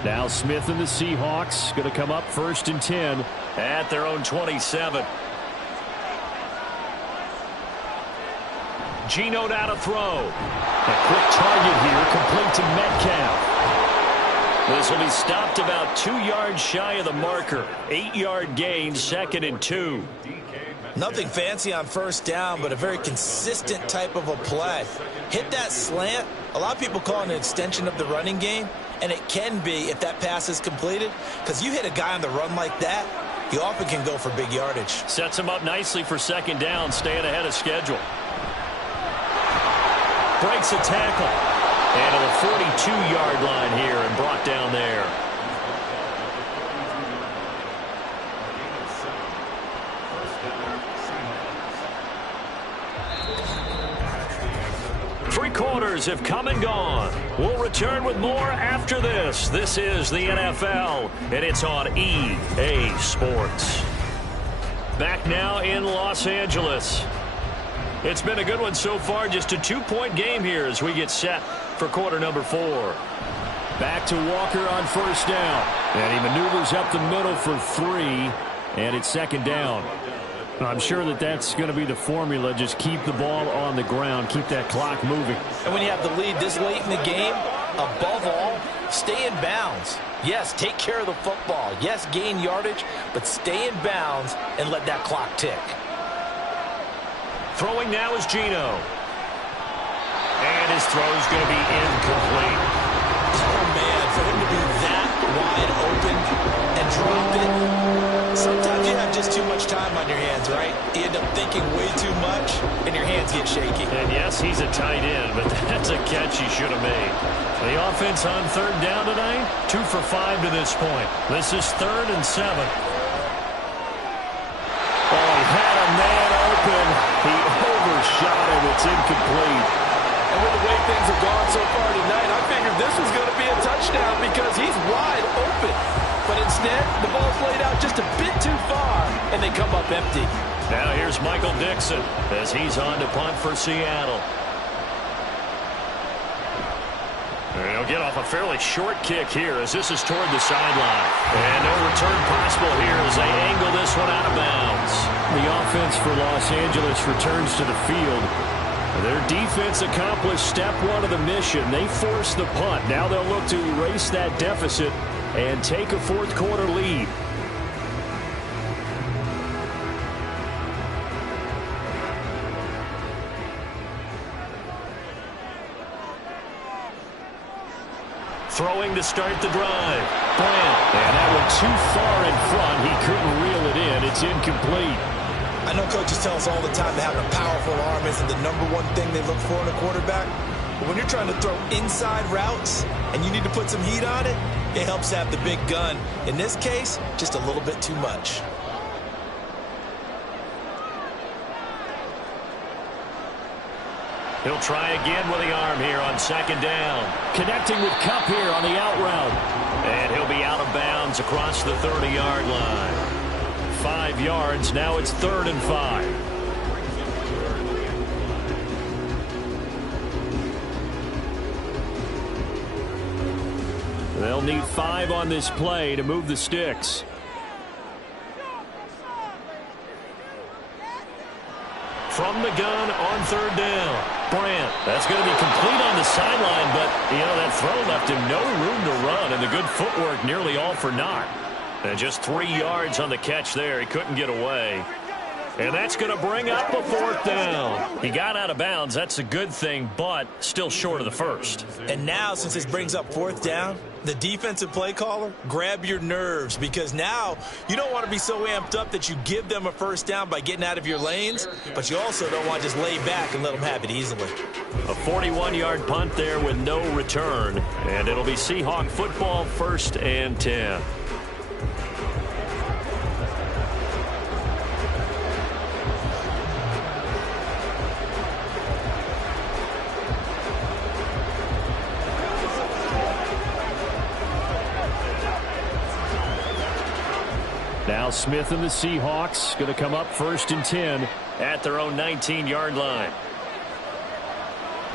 Now Smith and the Seahawks going to come up 1st and 10 at their own 27. Geno now to throw. A quick target here, complete to Metcalf. This will be stopped about 2 yards shy of the marker. 8-yard gain, 2nd and 2. Nothing fancy on 1st down, but a very consistent type of a play. Hit that slant. A lot of people call it an extension of the running game, and it can be if that pass is completed, because you hit a guy on the run like that, he often can go for big yardage. Sets him up nicely for 2nd down, staying ahead of schedule. Breaks a tackle. And to the 42-yard line here and brought down there. Three quarters have come and gone. We'll return with more after this. This is the NFL, and it's on EA Sports. Back now in Los Angeles. It's been a good one so far. Just a 2-point game here as we get set for quarter number 4. Back to Walker on 1st down. And he maneuvers up the middle for 3. And it's 2nd down. I'm sure that that's going to be the formula. Just keep the ball on the ground. Keep that clock moving. And when you have the lead this late in the game, above all, stay in bounds. Yes, take care of the football. Yes, gain yardage, but stay in bounds and let that clock tick. Throwing now is Geno. And his throw's going to be incomplete. Oh, man, for him to be that wide open and drop it. Sometimes you have just too much time on your hands, right? You end up thinking way too much, and your hands get shaky. And yes, he's a tight end, but that's a catch he should have made. The offense on 3rd down tonight, 2 for 5 to this point. This is 3rd and 7. Oh, he had a man open. He overshot it. It's incomplete. And with the way things have gone so far tonight, I figured this was going to be a touchdown because he's wide open. But instead, the ball's laid out just a bit too far, and they come up empty. Now here's Michael Dixon as he's on to punt for Seattle. He'll get off a fairly short kick here as this is toward the sideline. And no return possible here as they angle this one out of bounds. The offense for Los Angeles returns to the field. Their defense accomplished step one of the mission. They forced the punt. Now they'll look to erase that deficit and take a fourth quarter lead. Throwing to start the drive. Bryant. And that one too far in front. He couldn't reel it in. It's incomplete. I know coaches tell us all the time that having a powerful arm isn't the number one thing they look for in a quarterback. But when you're trying to throw inside routes and you need to put some heat on it, it helps to have the big gun. In this case, just a little bit too much. He'll try again with the arm here on second down. Connecting with Kupp here on the out route. And he'll be out of bounds across the 30-yard line. 5 yards. Now it's 3rd and 5. They'll need 5 on this play to move the sticks. From the gun on 3rd down. Bryant. That's going to be complete on the sideline, but, that throw left him no room to run, and the good footwork nearly all for naught. And just 3 yards on the catch there. He couldn't get away. And that's going to bring up a 4th down. He got out of bounds. That's a good thing, but still short of the first. And now, since this brings up 4th down, the defensive play caller, grab your nerves, because now you don't want to be so amped up that you give them a 1st down by getting out of your lanes, but you also don't want to just lay back and let them have it easily. A 41-yard punt there with no return, and it'll be Seahawk football, 1st and 10. Now Smith and the Seahawks going to come up 1st and 10 at their own 19-yard line.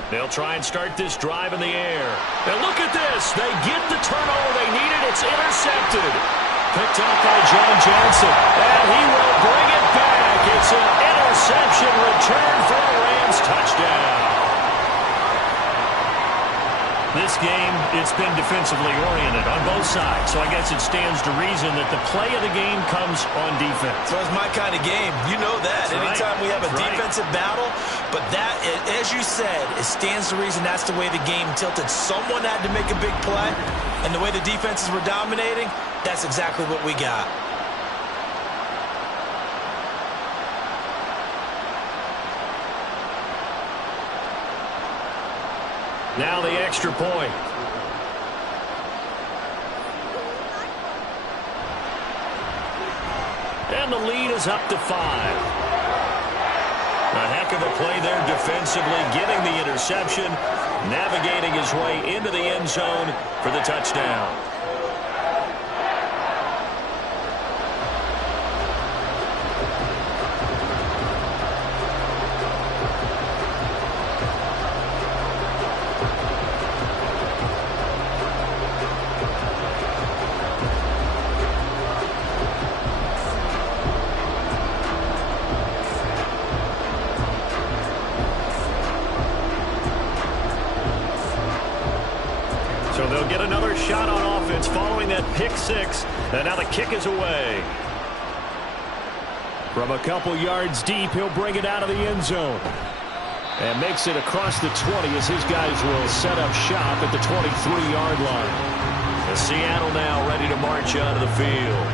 They'll try and start this drive in the air. And look at this. They get the turnover they needed. It's intercepted. Picked up by John Johnson. And he will bring it back. It's an interception return for a Rams touchdown. This game, it's been defensively oriented on both sides, so I guess it stands to reason that the play of the game comes on defense. So it's my kind of game. You know that. That's anytime right. we have a That's defensive battle, but that, as you said, it stands to reason that's the way the game tilted. Someone had to make a big play, and the way the defenses were dominating, that's exactly what we got. Now the extra point. And the lead is up to 5. A heck of a play there defensively, getting the interception, navigating his way into the end zone for the touchdown. So they'll get another shot on offense following that pick 6. And now the kick is away. From a couple yards deep, he'll bring it out of the end zone. And makes it across the 20 as his guys will set up shop at the 23-yard line. And Seattle now ready to march out of the field.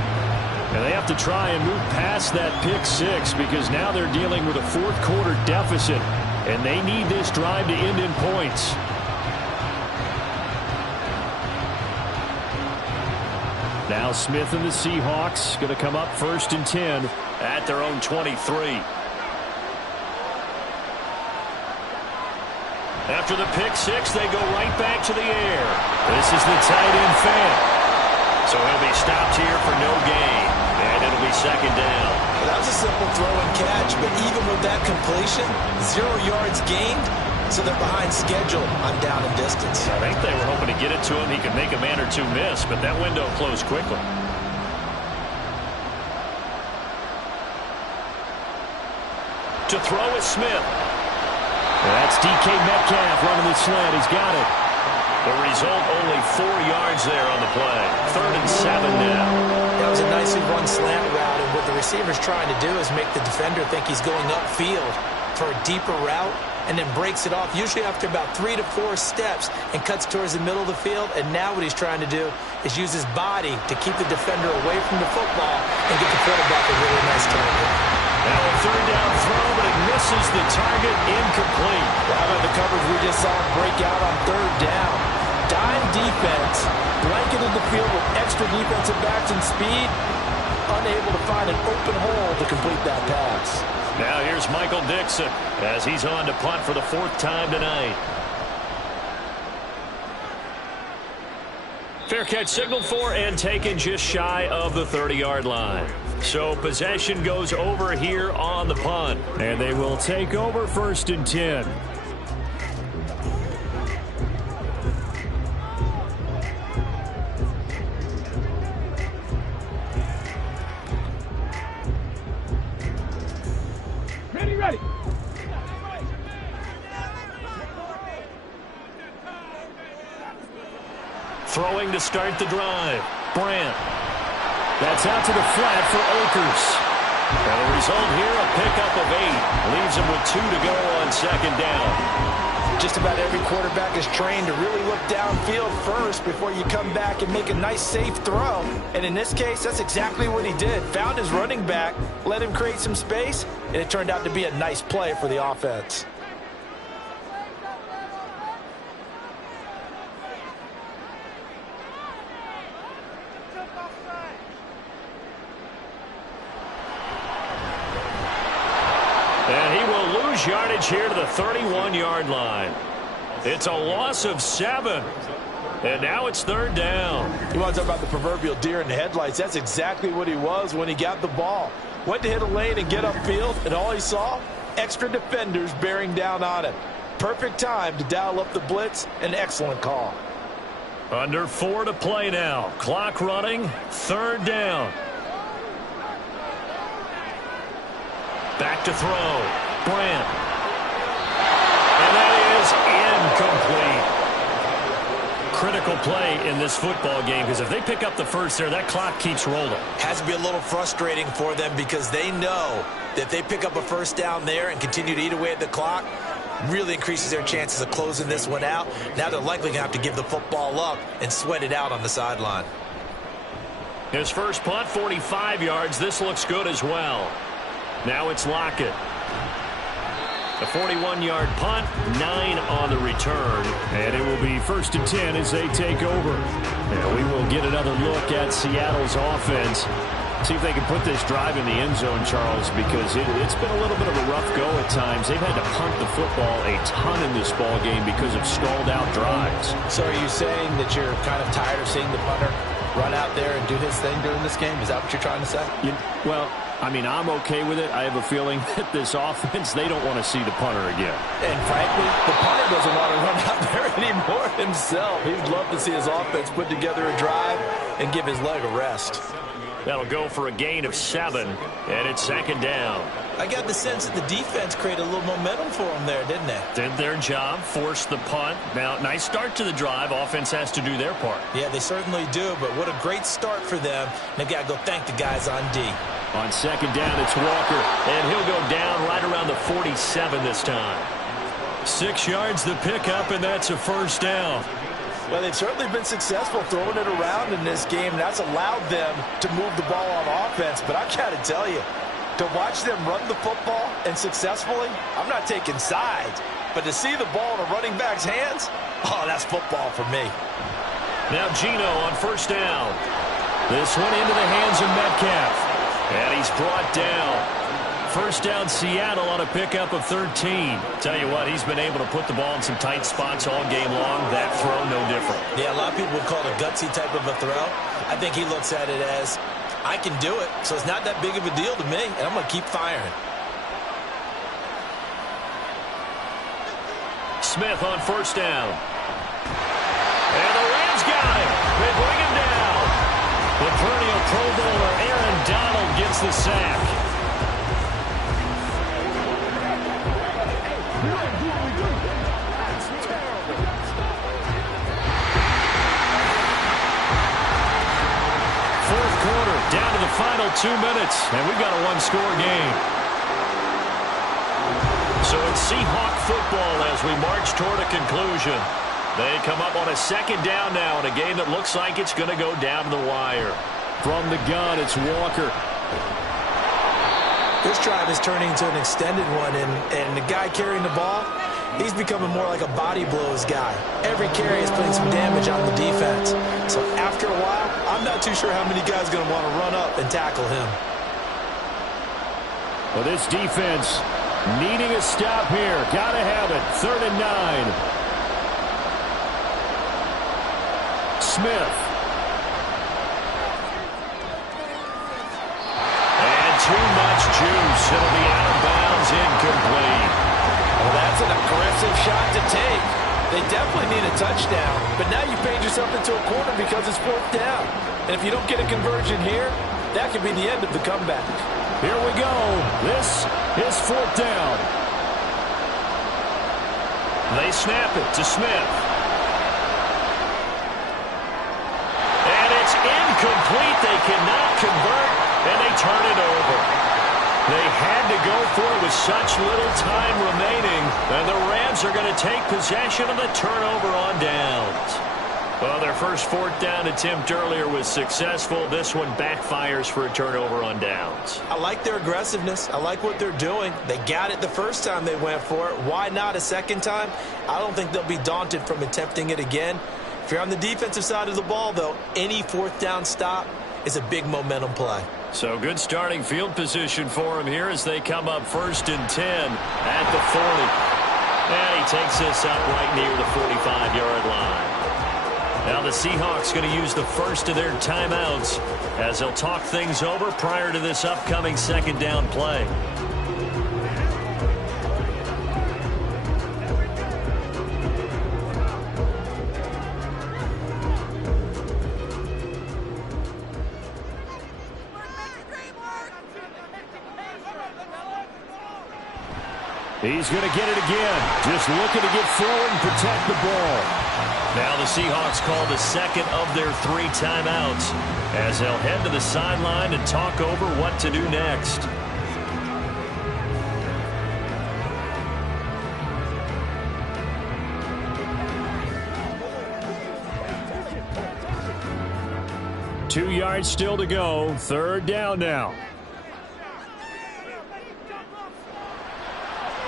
And they have to try and move past that pick 6 because now they're dealing with a fourth quarter deficit. And they need this drive to end in points. Now Smith and the Seahawks going to come up 1st and 10 at their own 23. After the pick 6, they go right back to the air. This is the tight end fan. So he'll be stopped here for no gain. And it'll be 2nd down. Well, that was a simple throw and catch, but even with that completion, 0 yards gained, so they're behind schedule on down and distance. I think they were hoping to get it to him. He could make a man or two miss, but that window closed quickly. To throw is Smith. That's DK Metcalf running the slant. He's got it. The result, only 4 yards there on the play. 3rd and 7 now. That was a nicely run slant route, and what the receiver's trying to do is make the defender think he's going upfield for a deeper route, and then breaks it off, usually after about 3 to 4 steps, and cuts towards the middle of the field. And now what he's trying to do is use his body to keep the defender away from the football and get the quarterback a really nice target. Now a 3rd down throw, but it misses the target, incomplete. How about the coverage we just saw him break out on 3rd down? Dime defense, blanketed the field with extra defensive backs and speed, unable to find an open hole to complete that pass. Now here's Michael Dixon as he's on to punt for the 4th time tonight. Fair catch signaled for and taken just shy of the 30-yard line. So possession goes over here on the punt. And they will take over 1st and 10. Ready. Throwing to start the drive. Brandt. That's out to the flat for Akers. And the result here, a pickup of 8. Leaves him with 2 to go on 2nd down. Just about every quarterback is trained to really look downfield first before you come back and make a nice, safe throw. And in this case, that's exactly what he did. Found his running back, let him create some space, and it turned out to be a nice play for the offense. And he will lose yardage here to the 31-yard line. It's a loss of 7. And now it's 3rd down. You want to talk about the proverbial deer in the headlights? That's exactly what he was when he got the ball. Went to hit a lane and get upfield, and all he saw, extra defenders bearing down on him. Perfect time to dial up the blitz. An excellent call. Under 4 to play now. Clock running. 3rd down. Back to throw. Brandt. And that is incomplete. Critical play in this football game, because if they pick up the first there, that clock keeps rolling. Has to be a little frustrating for them because they know that if they pick up a 1st down there and continue to eat away at the clock, really increases their chances of closing this one out. Now they're likely going to have to give the football up and sweat it out on the sideline. His first punt, 45 yards. This looks good as well. Now it's Lockett. A 41-yard punt, 9 on the return. And it will be 1st and 10 as they take over. And we will get another look at Seattle's offense. See if they can put this drive in the end zone, Charles, because it's been a little bit of a rough go at times. They've had to punt the football a ton in this ball game because of stalled-out drives. So are you saying that you're kind of tired of seeing the punter run out there and do his thing during this game? Is that what you're trying to say? Well, I mean, I'm okay with it. I have a feeling that this offense, they don't want to see the punter again. And frankly, the punter doesn't want to run out there anymore himself. He'd love to see his offense put together a drive and give his leg a rest. That'll go for a gain of 7, and it's 2nd down. I got the sense that the defense created a little momentum for them there, didn't they? Did their job, forced the punt. Now, nice start to the drive. Offense has to do their part. Yeah, they certainly do, but what a great start for them. They've got to go thank the guys on D. On 2nd down, it's Walker, and he'll go down right around the 47 this time. 6 yards the pickup, and that's a 1st down. Well, they've certainly been successful throwing it around in this game. That's allowed them to move the ball on offense. But I've got to tell you, to watch them run the football and successfully, I'm not taking sides. But to see the ball in a running back's hands, oh, that's football for me. Now Gino on 1st down. This one into the hands of Metcalf. And he's brought down. 1st down Seattle on a pickup of 13. Tell you what, he's been able to put the ball in some tight spots all game long. That throw, no different. Yeah, a lot of people would call it a gutsy type of a throw. I think he looks at it as, I can do it, so it's not that big of a deal to me, and I'm going to keep firing. Smith on first down. And the Rams got him. They bring him down. The perennial Pro Bowler Aaron Donald gets the sack. Fourth quarter, down to the final 2 minutes, and we've got a one-score game. So it's Seahawk football as we march toward a conclusion. They come up on a second down now in a game that looks like it's going to go down to the wire. From the gun, it's Walker. This drive is turning into an extended one, and the guy carrying the ball, he's becoming more like a body blows guy. Every carry is putting some damage on the defense. So after a while, I'm not too sure how many guys are going to want to run up and tackle him. Well, this defense needing a stop here. Got to have it. 3rd and 9. Smith. And too much juice. It'll be out of bounds, incomplete. Well, that's an aggressive shot to take. They definitely need a touchdown, but now you paid yourself into a corner because it's 4th down. And if you don't get a conversion here, that could be the end of the comeback. Here we go. This is 4th down. They snap it to Smith. And it's incomplete. They cannot convert, and they turn it over. They had to go for it with such little time remaining, and the Rams are going to take possession of the turnover on downs. Well, their first 4th down attempt earlier was successful. This one backfires for a turnover on downs. I like their aggressiveness. I like what they're doing. They got it the first time they went for it. Why not a second time? I don't think they'll be daunted from attempting it again. If you're on the defensive side of the ball, though, any 4th down stop is a big momentum play. So good starting field position for him here as they come up 1st and 10 at the 40. And he takes this up right near the 45-yard line. Now the Seahawks going to use the first of their timeouts as they'll talk things over prior to this upcoming 2nd down play. He's going to get it again. Just looking to get forward and protect the ball. Now the Seahawks call the second of their 3 timeouts as they'll head to the sideline and talk over what to do next. Two yards still to go. 3rd down now.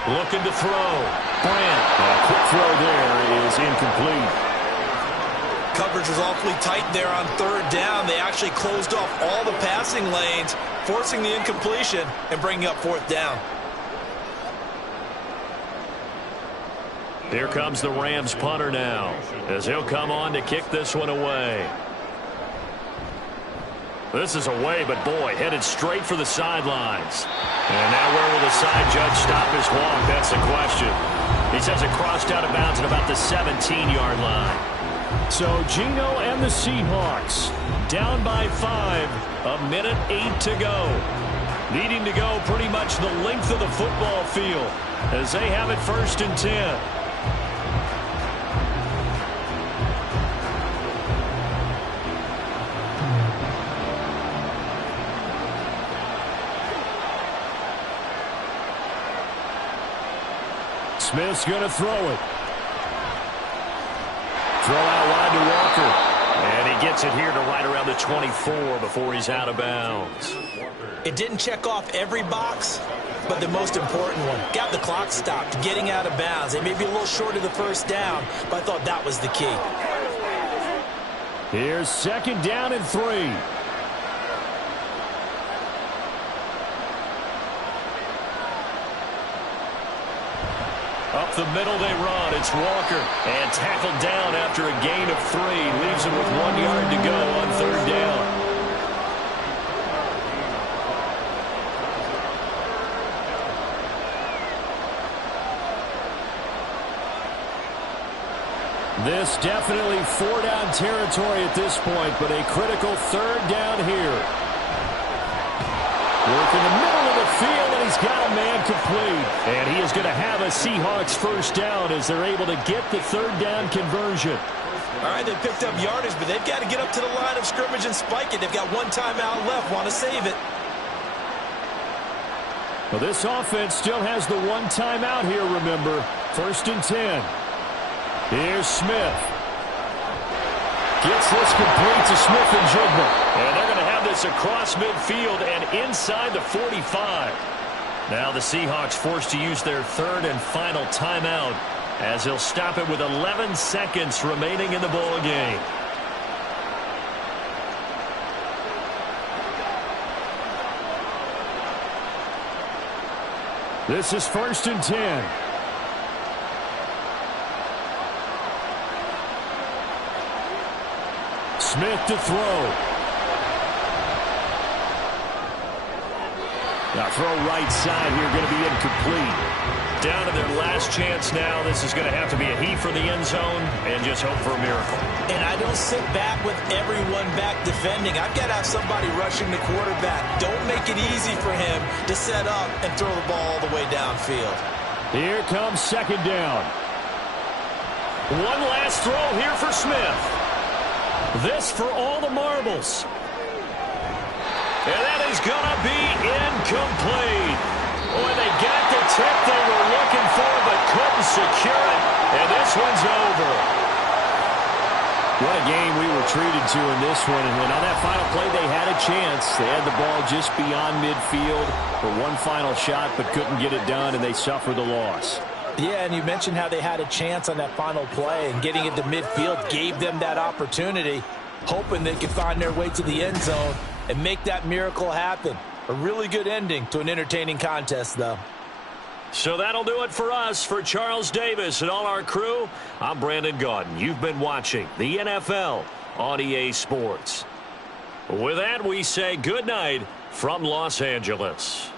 Looking to throw. Brand. A quick throw there is incomplete. Coverage was awfully tight there on 3rd down. They actually closed off all the passing lanes, forcing the incompletion and bringing up 4th down. Here comes the Rams punter now as he'll come on to kick this one away. This is away, but boy, headed straight for the sidelines. And now where will the side judge stop his walk? That's the question. He says it crossed out of bounds at about the 17-yard line. So Geno and the Seahawks down by 5, 1:08 to go. Needing to go pretty much the length of the football field as they have it 1st and 10. Smith's going to throw it. Throw out wide to Walker. And he gets it here to right around the 24 before he's out of bounds. It didn't check off every box, but the most important one. Got the clock stopped, getting out of bounds. They may be a little short of the 1st down, but I thought that was the key. Here's 2nd down and 3. Up the middle they run. It's Walker. And tackled down after a gain of 3. Leaves him with 1 yard to go on 3rd down. This definitely 4-down territory at this point, but a critical 3rd down here. Work in the middle of the field, and he's got a man complete. And he is going to have a Seahawks 1st down as they're able to get the 3rd down conversion. All right, they picked up yardage, but they've got to get up to the line of scrimmage and spike it. They've got 1 timeout left, want to save it. Well, this offense still has the 1 timeout here, remember. 1st and 10. Here's Smith. Gets this complete to Smith and Jigma. And they're going to have this across midfield and inside the 45. Now the Seahawks forced to use their 3rd and final timeout as he'll stop it with 11 seconds remaining in the ball game. This is 1st and 10. Smith to throw. Now throw right side here, going to be incomplete. Down to their last chance now. This is going to have to be a heave for the end zone and just hope for a miracle. And I don't sit back with everyone back defending. I've got to have somebody rushing the quarterback. Don't make it easy for him to set up and throw the ball all the way downfield. Here comes 2nd down. One last throw here for Smith. This for all the marbles. And that is going to be incomplete. Boy, they got the tip they were looking for, but couldn't secure it. And this one's over. What a game we were treated to in this one. And on that final play, they had a chance. They had the ball just beyond midfield for one final shot, but couldn't get it done, and they suffered the loss. Yeah, and you mentioned how they had a chance on that final play, and getting it to midfield gave them that opportunity, hoping they could find their way to the end zone and make that miracle happen. A really good ending to an entertaining contest, though. So that'll do it for us. For Charles Davis and all our crew, I'm Brandon Gaudin. You've been watching the NFL on EA Sports. With that, we say good night from Los Angeles.